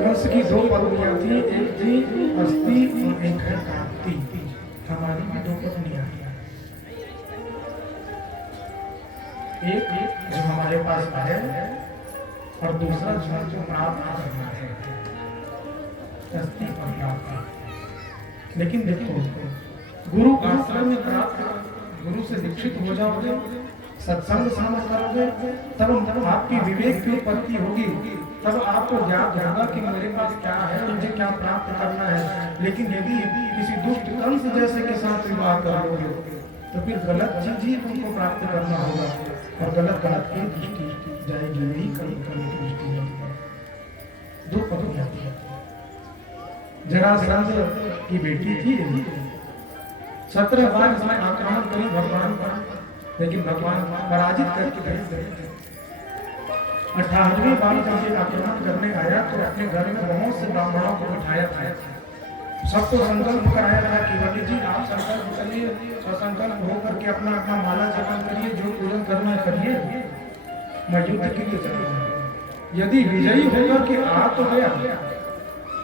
कंस की दो पत्नियां थी, एक थी अस्थि और एक है कांति। हमारी भी दो पत्नियां, एक जो हमारे पास है और दूसरा जो प्राप्त करना है, अस्थि और कांति। लेकिन देखो, गुरु आश्रम में प्राप्त, गुरु से दीक्षित हो जाओगे, सत्संग समझ करोगे, तब आपकी विवेक की उत्पत्ति होगी, तब आपको ज्ञात होगा कि मेरे पास क्या है, मुझे क्या प्राप्त करना है। लेकिन यदि किसी दुष्ट कंस जैसे के साथ विवाह करोगे तो फिर गलत चीज ही तुमको प्राप्त करना होगा और गलत की दृष्टि जाएगी। यही कल दृष्टि है। दो पत्नियां थी, जरासंध की बेटी थी, 17 बार इसमें आक्रमण करी भगवान पर, लेकिन भगवान पराजित करके भेज गए। 18वीं बार जब ये आक्रमण करने आया तो अपने घर में बहुत से ब्राह्मणों को बिठाया था, सबको संकल्प कराया था कि वली जी आप संकल्प करिए, संकल्प होकर के अपना अपना माला जपन करिए, जो पूजन करना करिए, मैं युद्ध के लिए चलूंगा। यदि विजयी होगा कि आ तो गया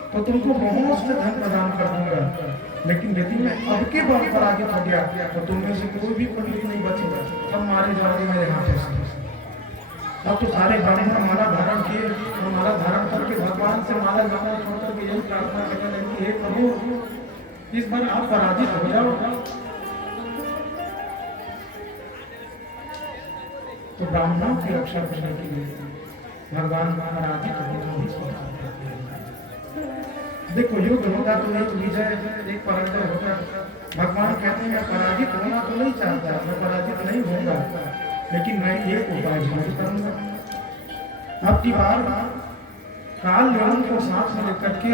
तो तुमको बहुत से धन प्रदान कर दूंगा, लेकिन यदि मैं अब के बल पर आगे बढ़ गया तो तुम में से कोई भी पंडित नहीं बचेगा, सब मारे जाओगे मेरे हाथों से। अब तो सारे ब्राह्मण माला धारण किए और माला धारण करके भगवान से माला जपना छोड़ करके यही प्रार्थना करने लगे, हे प्रभु इस बार आप पराजित हो जाओ। तो ब्राह्मणों की रक्षा करने के लिए भगवान पराजित होने। देखो, युद्ध होता तो एक विजय एक पराजय होता। भगवान कहते हैं मैं पराजित होना तो नहीं चाहता, मैं पराजित नहीं होगा, लेकिन मैं एक उपाय जरूर करूंगा। अब की बार काल यवन को साथ में लेकर के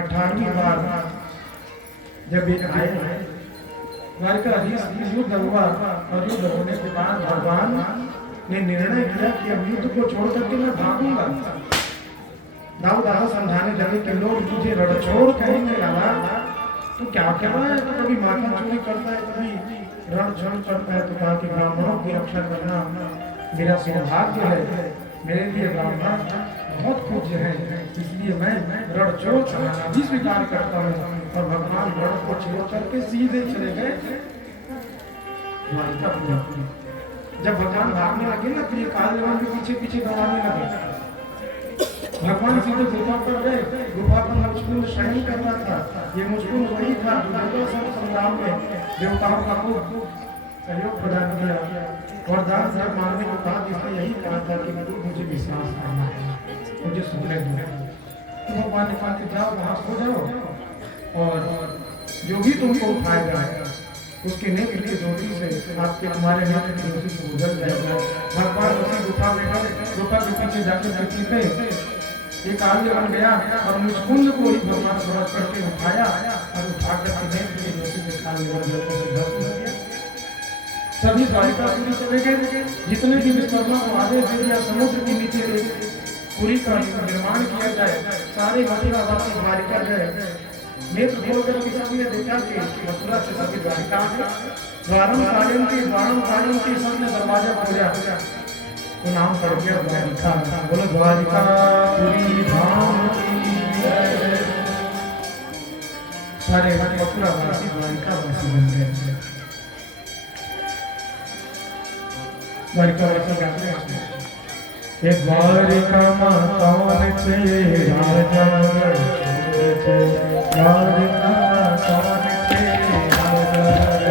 18वीं बार जब ये आए द्वारकाधीश युद्ध हुआ, और युद्ध होने के बाद भगवान ने निर्णय किया कि अब युद्ध को छोड़ करके मैं भागूंगा। दाऊद समझाने लगे कि लोग तुझे रणछोड़ कहेंगे, लाला तो क्या कर रहा है, तो कभी माथा चोरी करता है, कभी रणछोड़ करता है। तो कहा कि ब्राह्मणों की रक्षा करना मेरा सौभाग्य है, मेरे लिए ब्राह्मण बहुत पूज्य है, इसलिए मैं रणछोड़ भी स्वीकार करता हूँ। और भगवान रण को छोड़ करके सीधे चले गए द्वारिका। जब भगवान भागने लगे ना तो ये काल यवन के पीछे पीछे दौड़ाने लगे। भगवान सीधे गुफा पर गए, गुफा पर मुचकुंद शयन कर रहा था। ये मुचकुंद वही था जो संग्राम में देवताओं का खूब सहयोग प्रदान किया। वरदान जब मारने को कहा, जिसने यही कहा था कि मुझे विश्वास करना है, मुझे सुनने दो। तो भगवान ने कहा कि जाओ वहां सो जाओ और जो भी तुमको उठाएगा उसके नेत्र की ज्योति से आपके हमारे नेत्र की ज्योति से गुजर जाएगा। भगवान उसी गुफा में गए, गुफा के पीछे जाकर पृथ्वी पे एक आदमी बन गया और मुचकुंद को ही भगवान समझ करके उठाया और उठा करके नेत्र की ज्योति से काल यवन ज्योति से भस्म हो गया। सभी द्वारिकापुरी चले गए, जितने भी विश्वकर्मा को आदेश दे दिया समुद्र के नीचे पुरी का निर्माण किया जाए, सारे मथुरावासी द्वारिका गए। नेत्र खोल करके सभी ने देखा कि मथुरा से सभी द्वारिका आ गए। द्वारम कायम की सबने दरवाजा खोला तो नाम पड़ गया द्वारिका। बोलो द्वारिका पुरी धाम की जय। सारे मथुरावासी द्वारिकावासी बन गए। द्वारिकावासी गाते हैं द्वारिका माता छे राजा द्वारिका कौन छे राजा।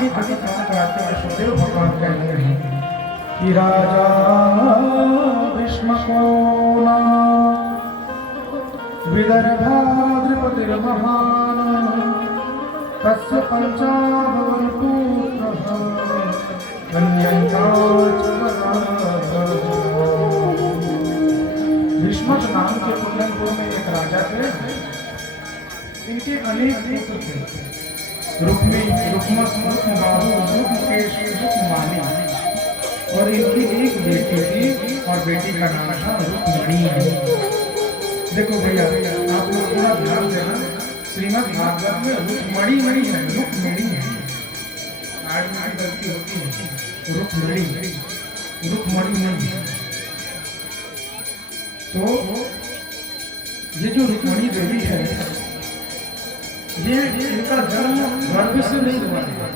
आगे कभी कहाँ कराते हैं सुखदेव भगवान कहते हैं कि राजा भीष्म को विदर्भाद्रिपतिर्महान् तस्य पंचाभवन पुत्रः कन्यका च भीष्मक नाम के कुंदनपुर में एक राजा थे। इनके अनेक पुत्र थे, रुक्मी, रुक्मस, रुक्मबाहु, रुक्मकेश, रुक्ममाली, और इनकी एक बेटी थी और बेटी का नाम था रुक्मणी। देखो भैया, आप लोग थोड़ा ध्यान देना, श्रीमद् भागवत में रुक्मणी नहीं है, रुक्मिणी है। आज में गलती होती है, रुक्मणी, रुक्मणी नहीं है। तो ये जो रुक्मणी देवी है, ये इनका जन्म गर्भ से नहीं हुआ है।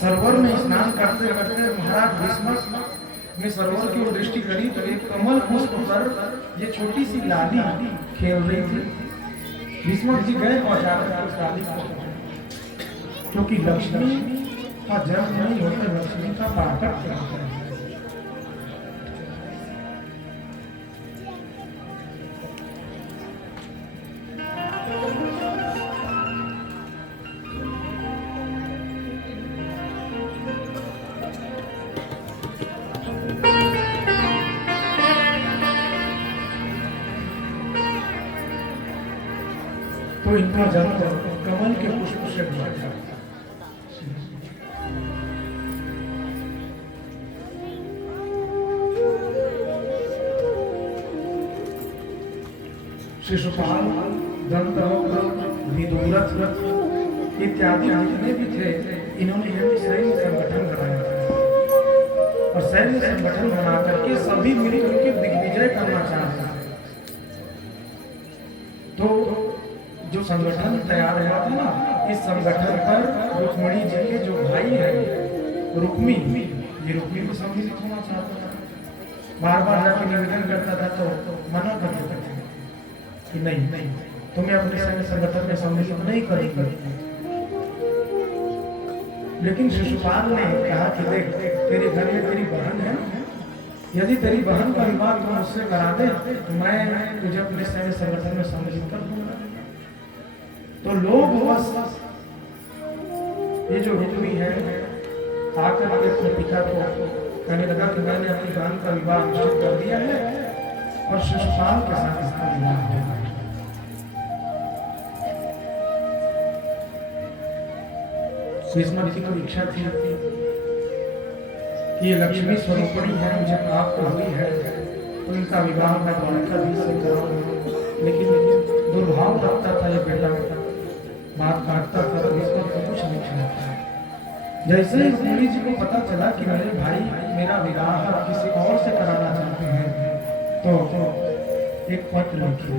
सरोवर में स्नान करते करते महाराज भीष्म ने सरोवर की ओर दृष्टि करी तो एक कमल पुष्प पर ये छोटी सी लाली खेल रही थी। भीष्म जी गए और जाकर उस लाली को, क्योंकि लक्ष्मी का जन्म नहीं होता, लक्ष्मी का पाठक होता है। तो इनका जन्म कमल के पुष्प से हुआ था। शिशुपाल, दंतवक्र, विदुरथ इत्यादि जितने भी थे, इन्होंने यह सैन्य संगठन बनाया था और सैन्य संगठन बना करके सभी मिलकर के दिग्विजय करना चाहते थे। तो जो संगठन तैयार हुआ था ना, इस संगठन पर रुक्मिणी जी के जो भाई है रुक्मी, ये रुक्मी को सम्मिलित होना चाहता था। बार बार जाकर निवेदन करता था तो मना कर देता था कि नहीं नहीं, तुम्हें अपने सैन्य संगठन में सम्मिलित नहीं करेंगे। लेकिन शिशुपाल ने कहा कि देख, तेरे घर में तेरी बहन है, यदि तेरी बहन का विवाह तुम मुझसे करा दे तो मैं तुझे अपने सैन्य संगठन में सम्मिलित कर दूंगा। तो लोग बस ये जो रुक्मी है आकर के अपने पिता को कहने लगा कि मैंने अपनी बहन का विवाह निश्चित कर दिया है और शिशुपाल के साथ इसका विवाह होगा। भीष्म जी को इच्छा थी कि ये लक्ष्मी स्वरूपणी है, मुझे प्राप्त हुई है, तो इनका विवाह मैं द्वारकाधीश से कराऊं। लेकिन दुर्भाव रखता था ये बेटा, बात काटता था तो इसको तो कुछ नहीं सुनता। जैसे ही रुक्मिणी जी को पता चला कि मेरे भाई मेरा विवाह किसी और से कराना चाहते हैं, तो एक पत्र लिखी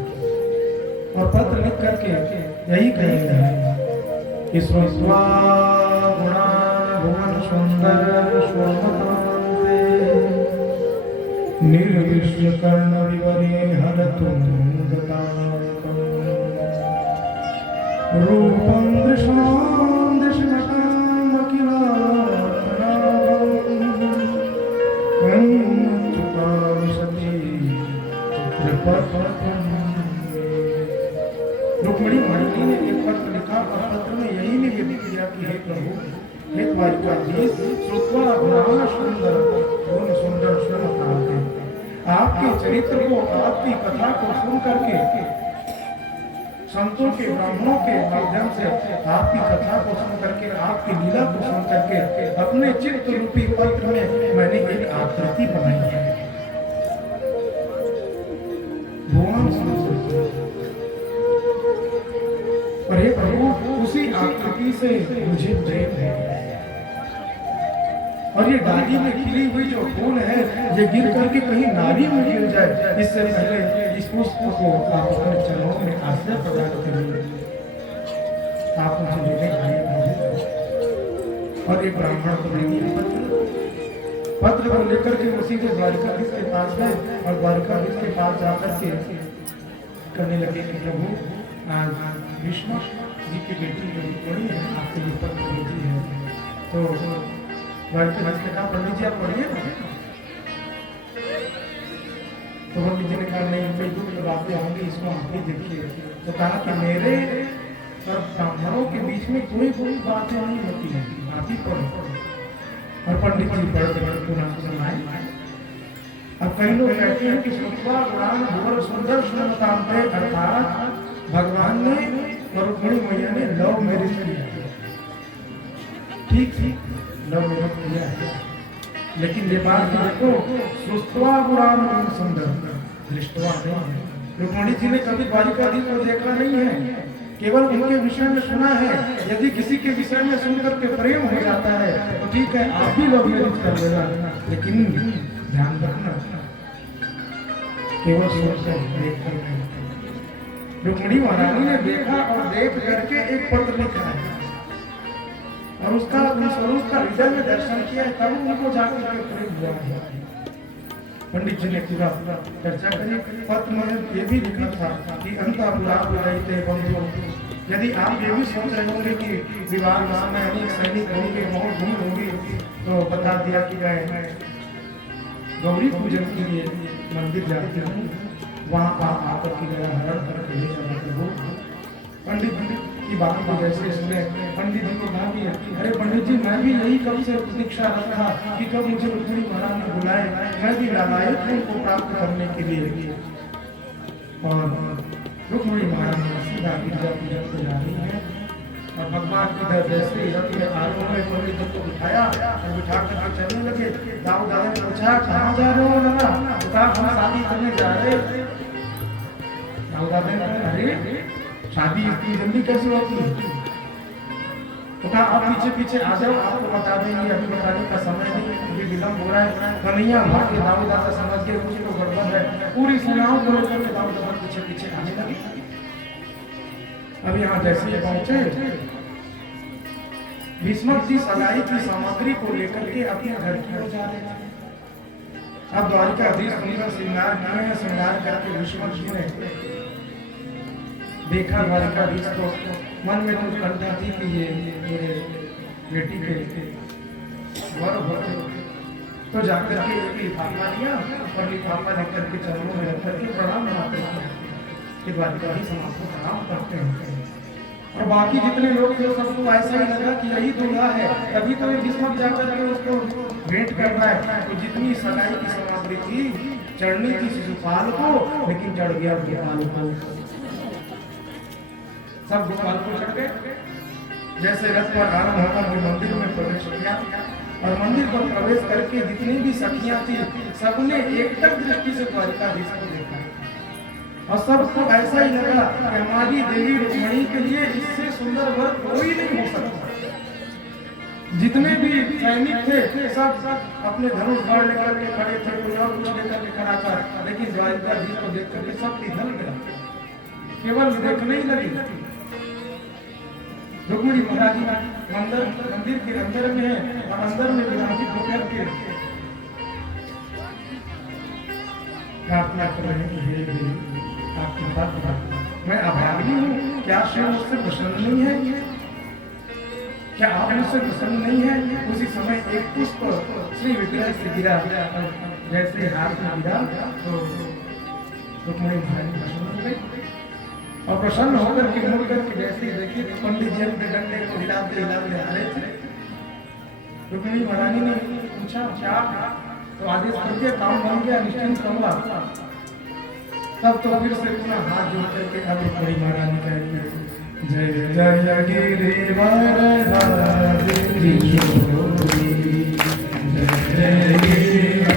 और पत्र लिख करके यही कहेंगे कि स्वस्था गुणा भुवन सुंदर स्वमतांते निर्विश्य कर्ण विवरे हरतु रूपं दृशां दृश्यतां अखिलात्मनाभं कञ्चुका विशति चित्रपथं। रुक्मिणी मालिनी ने एक पत्र लिखा और पत्र में यही निवेदन किया कि हे प्रभु, हे द्वारकाधीश, श्रुत्वा गुणाः सुंदर गुण सुंदर स्वमतांते, आपके चरित्र को, आपकी कथा को सुन करके, संतों के, ब्राह्मणों के माध्यम से आपकी कथा को सुन करके, आपकी लीला को सुन करके अपने चित्त रूपी पत्र में मैंने एक आकृति बनाई है। और हे प्रभु, उसी आकृति से मुझे प्रेम है और ये डाली में खिली हुई जो फूल है, ये गिर करके कहीं नाली में गिर जाए, इससे पहले इस पुष्प को आप अपने चरणों में आश्रय प्रदान करिए। आप मुझे लेने आए और एक ब्राह्मण को दे दिया पत्र को लेकर के उसी को द्वारकाधीश के पास गए और द्वारकाधीश के पास जाकर के करने लगे कि प्रभु, आज भीष्म जी की बेटी जो बड़ी है आपके लिए पत्र भेजी है, तो भाई के हंस के कहा पंडित जी आप पढ़िए ना। तो पंडित जी ने कहा नहीं कोई दुख की बातें होंगी, इसको आप ही देखिए। तो कहा कि मेरे और ब्राह्मणों के बीच में कोई बातें नहीं होती है, आप ही पढ़ो। और पंडित जी पढ़ते पुनः सुनाए। अब कई लोग कहते हैं कि श्रुत्वा गुणान भुवर सुंदर सुनतांते, अर्थात भगवान ने और रुक्मिणी मैया ने लव मैरिज किया, ठीक लव मैरिज किया है। लेकिन ये बात देखो, श्रुत्वा गुणान सुंदर दृष्टवा नहीं। रुक्मिणी जी ने कभी द्वारिकाधीश को देखा नहीं है, केवल उनके विषय में सुना है। यदि किसी के विषय में सुनकर के प्रेम हो जाता है तो ठीक है, आप भी लव मैरिज कर लेना, लेकिन ध्यान रखना केवल सोचकर देख कर नहीं। रुक्मिणी महारानी ने देखा और देख करके एक पत्र लिखा है और उसका स्वरूप का हृदय में दर्शन किया है, तब उनको जाकर के प्रेम हुआ है। पंडित जी ने पूरा चर्चा करी। पत्र में ये भी लिखा था कि अंतःपुराते बंधु, यदि आप ये भी सोच रहे होंगे कि विवाह में समय अनेक सैनिक होंगे, बहुत भीड़ होगी, तो बता दिया कि मैं गौरी पूजन के लिए मंदिर जाती हूँ, वहाँ आप आकर के मेरा हरण करके ले जाते हो। पंडित की बात को जैसे सुने, पंडित जी को कहा कि अरे पंडित जी मैं भी यही कब से प्रतीक्षा रखा कि कब मुझे रुक्मिणी महाराज ने बुलाए, मैं भी लालायक हूँ उनको प्राप्त करने के लिए। और रुक्मिणी महाराज ने सीधा गिरजा पूजन को जा रही है और भगवान की इधर जैसे रथ में आरोह में पंडित जी को बिठाया और बिठा कर चलने लगे। दाऊ दादा ने पूछा कहाँ जा रहे हो दादा? तो कहा हम शादी करने जा रहे। दाऊ दादा ने कहा अरे शादी इतनी जल्दी कैसे होती है? तो कहा आप पीछे पीछे आ जाओ, आपको बता देंगे, अभी बताने का समय नहीं, अभी विलम्ब हो रहा है। कन्हैया माँ के दाऊ दादा समझ के कुछ तो गड़बड़ है, पूरी सेनाओं को लेकर के दाऊ दादा पीछे पीछे आने लगे। अब यहाँ जैसे ये पहुंचे, भीष्म जी सगाई की सामग्री को लेकर के अपने घर की ओर जा रहे थे। अब द्वारिकाधीश सुंदर श्रृंगार किए हैं, श्रृंगार करके भीष्म जी ने देखा द्वारिकाधीश को, मन में कुछ कल्पना थी कि ये मेरे बेटी के वर होते, तो जाकर के एक लिफाफा लिया और लिफाफा लेकर के चरणों में रख करके प्रणाम कि द्वारिकाधीश हम आपको प्रणाम करते हैं। और बाकी जितने लोग जो सबको ऐसा ही लगा कि यही दूल्हा है, तभी तो ये भीष्म जाकर के उसको भेंट कर रहा है। तो जितनी सगाई की सामग्री थी चढ़नी थी शिशुपाल को, लेकिन चढ़ गया गोपाल को, सब गोपाल को चढ़ गए। जैसे रथ पर आरंभ होकर के मंदिर में प्रवेश किया और मंदिर पर प्रवेश करके जितनी भी सखियां थी सबने एकटक दृष्टि से द्वारिकाधीश को देखा और सबको ऐसा ही लगा कि हमारी देवी रुक्मिणी के लिए इससे सुंदर वर कोई नहीं हो सकता। जितने भी सैनिक थे सब अपने धनुष बाण लेकर के खड़े थे, कोई और कुछ लेकर के खड़ा था, लेकिन द्वारिकाधीश को देख करके सब पिघल गया, केवल देखने ही लगी। रुक्मिणी महाराज मंदिर के अंदर में है और अंदर में विराजित होकर के प्रार्थना कर रहे हैं कि हे देवी आप कृपा करें, मैं अभागिनी हूँ, क्या श्री मुझसे प्रसन्न नहीं है? क्या आप मुझसे प्रसन्न नहीं है? उसी समय एक पुष्प श्री विग्रह से गिरा, जैसे हाथ में गिरा तो रुक्मिणी महाराज प्रसन्न हो गई और प्रसन्न होकर के मुड़ करके जैसे देखिए पंडित जी अपने डंडे को हिलाते हिलाते आ रहे थे। रुक्मिणी महारानी ने पूछा क्या? तो आदेश करके काम बन गया, निश्चिंत रहूंगा। तब तो फिर से अपना हाथ जोड़ करके अब रुक्मिणी महारानी कहेगी जय जय गिरिवर राधे जय गिरिवर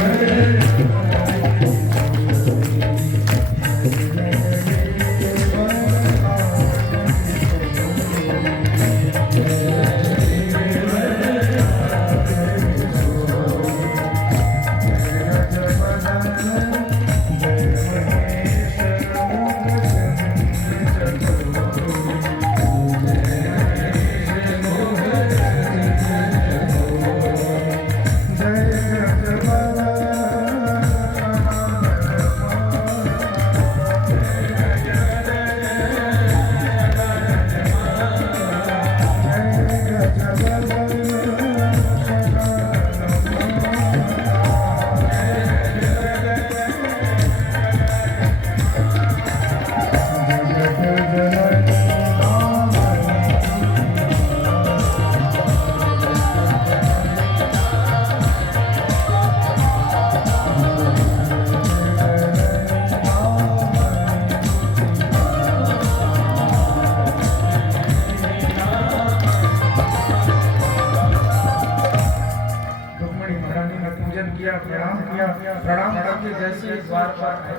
जैसे द्वार पर आए,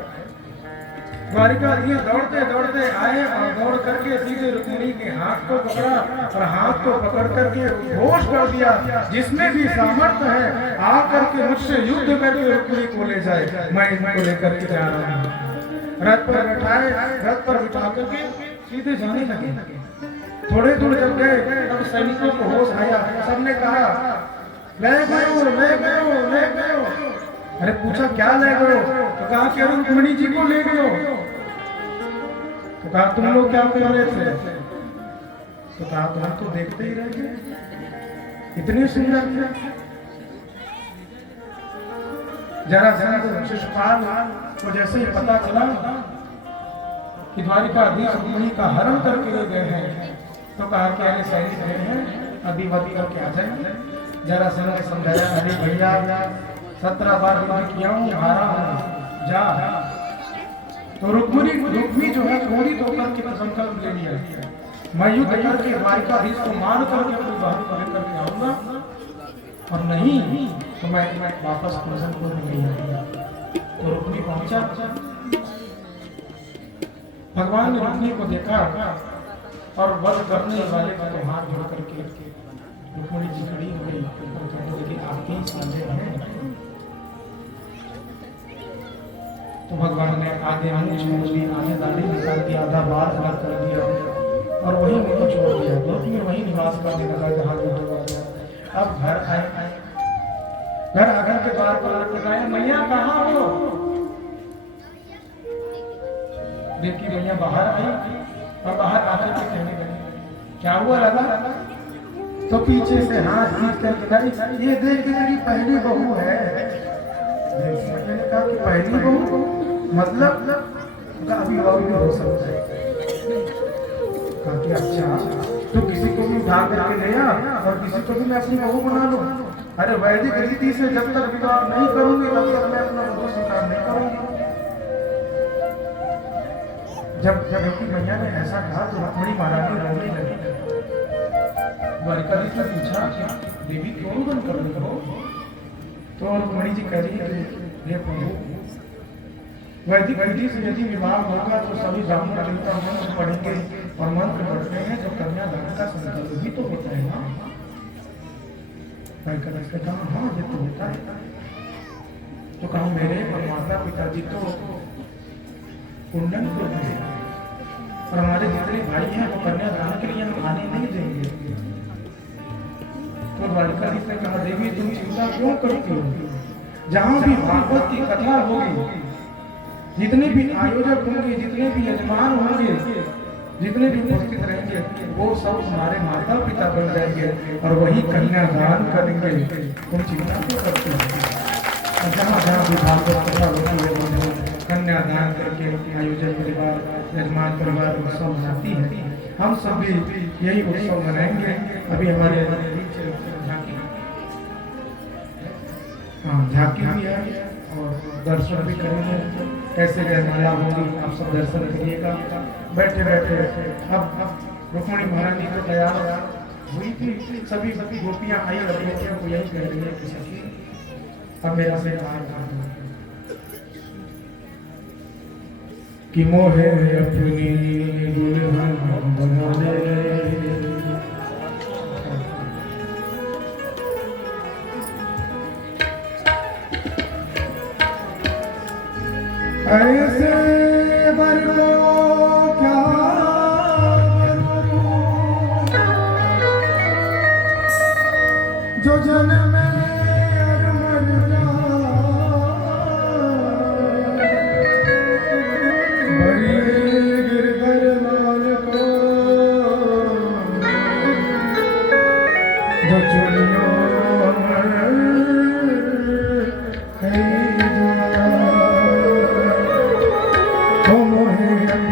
द्वारिकाधीश दौड़ते दौड़ते आए और दौड़ करके सीधे रुक्मिणी के हाथ को पकड़ा और हाथ को पकड़ करके घोष कर दिया, जिसमें भी सामर्थ्य है आ करके मुझसे युद्ध करके रुक्मिणी को ले जाए, मैं इनको लेकर के जा रहा हूँ। रथ पर बैठाए, रथ पर बिठा करके सीधे जाने लगे। थोड़े दूर जब गए तब सैनिकों को होश आया, सबने कहा ले गयो ले गयो ले गयो। अरे पूछा क्या ले गयो? तो कहा कि रुक्मिणी जी को ले गयो। तो कहा तुम लोग क्या कर रहे थे? तो कहा तुम तो देखते ही रह गए, इतनी सुंदर थे। जरा शिशुपाल को जैसे ही पता चला कि द्वारिकाधीश रुक्मिणी का हरण करके ले गए हैं, तो कहा कि अरे सैनिक गए हैं, अभी वधी करके आ जाएंगे। जरा ने समझाया, अरे भैया 17 बार युद्ध किया हूँ, हारा हूँ, जा। तो रुक्मिणी जो है क्रोधित होकर के संकल्प ले लिया, मैं युद्ध करके द्वारिकाधीश को मार करके अपनी बहन को लेकर के आऊंगा, और नहीं तो मैं वापस कुंजनपुर में नहीं आऊंगा। तो रुक्मिणी पहुंचा, भगवान ने रुक्मिणी को देखा और वध करने वाले का तो हाथ जोड़ करके रुक्मिणी जी खड़ी हो गई और कहने लगी आपके ही सामने रहे। तो भगवान ने आधे अंग छोड़ दी, आधे दाढ़ी निकाल दिया, आधा बाल अलग कर दिया और वही उनको छोड़ दिया। लोक में वही निवास करने लगा जहाँ युद्ध हुआ गया। अब घर आए, घर आकर के द्वार पर लगाए, मैया कहाँ हो? देखी मैया बाहर आई और बाहर आकर के कहने लगी क्या हुआ लगा? तो पीछे से हाथ खींच कर बताई, ये देख तेरी पहली बहू है। मैंने कहा कि पहली बहू मतलब अभी और भी हो सकता है। कहा कि अच्छा तो किसी को भी उठा करके ले आ और किसी को भी मैं अपनी बहू बना लूं। अरे वैदिक रीति से जब तक विवाह नहीं करूंगी तब तक मैं अपना बहू स्वीकार नहीं करूंगी। जब मैया ने ऐसा कहा तो रुक्मिणी महारानी रोने लगी। द्वारिकाधीश ने पूछा देवी क्यों रुदन कर रही हो? तो रुक्मिणी जी कह रही है हे प्रभु, वैदिक विधि से यदि विवाह होगा तो सभी ब्राह्मण देवता मंत्र पढ़ेंगे और मंत्र पढ़ते हैं जो कन्यादान का संकल्प भी तो होता है ना। द्वारिकाधीश ने कहा हाँ ये तो होता है। तो कहा मेरे और माता पिताजी तो कुंडन को और हमारे जितने भाई हैं वो कन्यादान के लिए हम आने नहीं देंगे। तो द्वारिकाधीश ने कहा देवी तुम चिंता क्यों करती हो? जहाँ भी भागवत की कथा होगी, जितने भी आयोजक होंगे, जितने भी यजमान होंगे, जितने भी उपस्थित रहेंगे, वो सब हमारे माता पिता बन जाएंगे और वही कन्यादान करेंगे। तुम चिंता क्यों करते हो? जहाँ जहाँ भी भागवत कथा होती है कन्यादान करके आयोजक परिवार, यजमान परिवार उत्सव मनाती है। हम सब भी यही उत्सव मनाएंगे। अभी हमारे झांकी भी है और दर्शन भी करेंगे, कैसे जयमाला होगी आप सब दर्शन करिएगा। बैठे बैठे अब रुक्मिणी महारानी को तैयार हुई थी, सभी गोपियां आई और गोपियों को यही कह रही है कि सखी अब मेरा से कि मोहे अपनी दुल्हन बना दे। ऐसे वर को क्या जो जन्म Oh,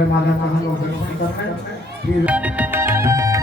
जयमाला का हम लोग दर्शन कर रहे हैं। फिर